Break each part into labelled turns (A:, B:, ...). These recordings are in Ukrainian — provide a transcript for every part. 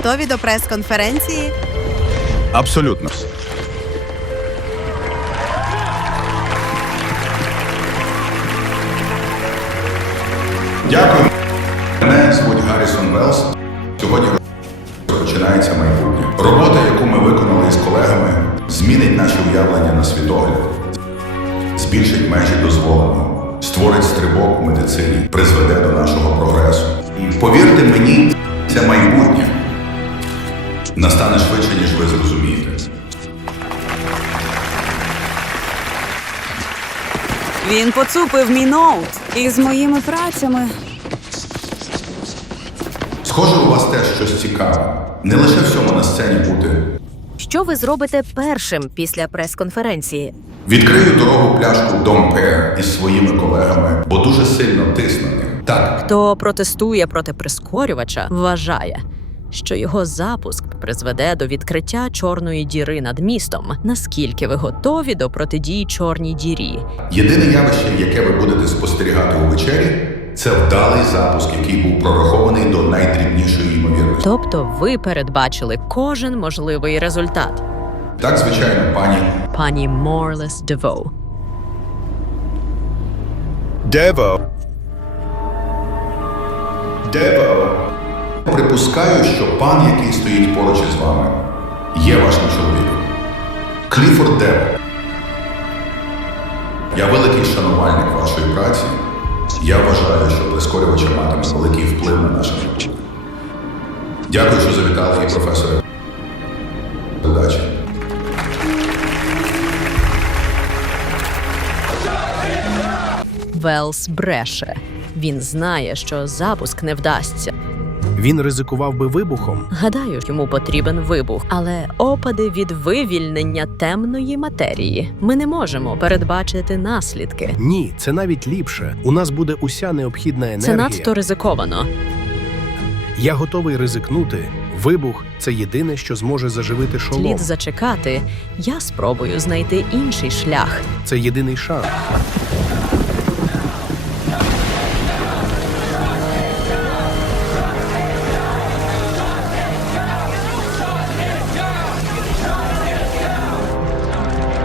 A: Готові до прес-конференції?
B: Абсолютно.
C: Дякую. Мене звуть Гаррісон Велс. Сьогодні починається майбутнє. Робота, яку ми виконали з колегами, змінить наші уявлення на світогляд, збільшить межі дозволеного, створить стрибок в медицині, призведе до нашого прогресу. І повірте мені, це майбутнє настане швидше, ніж ви зрозумієте.
D: Він поцупив мій ноут із моїми працями.
C: Схоже, у вас теж щось цікаве. Не лише всьому на сцені бути.
E: Що ви зробите першим після прес-конференції?
C: Відкрию дорогу пляшку Домпер із своїми колегами, бо дуже сильно тисну на них. Так,
E: Хто протестує проти прискорювача, вважає, що його запуск призведе до відкриття чорної діри над містом. Наскільки ви готові до протидії чорній дірі?
C: єдине явище, яке ви будете спостерігати у вечері, це вдалий запуск, який був прорахований до найдрібнішої ймовірності.
E: Тобто ви передбачили кожен можливий результат.
C: Так, звичайно,
E: Пані Морлес Девоу.
B: Дево.
C: Припускаю, що пан, який стоїть поруч із вами, є вашим чоловіком. Кліфорд Дево. Я великий шанувальник вашої праці. Я вважаю, що прискорювачі матиме великий вплив на наше життя. Дякую, що завітали, і професоре. Удачі.
E: Велс бреше. Він знає, що запуск не вдасться.
F: Він ризикував би вибухом.
E: Гадаю, йому потрібен вибух, але опади від вивільнення темної матерії. Ми не можемо передбачити наслідки.
F: Ні, це навіть ліпше. У нас буде уся необхідна енергія.
E: Це надто ризиковано.
F: Я готовий ризикнути. Вибух – це єдине, що зможе заживити шолом.
E: Слід зачекати. Я спробую знайти інший шлях.
F: Це єдиний шанс.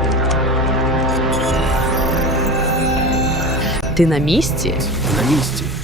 E: Ти на місці?
F: На місці.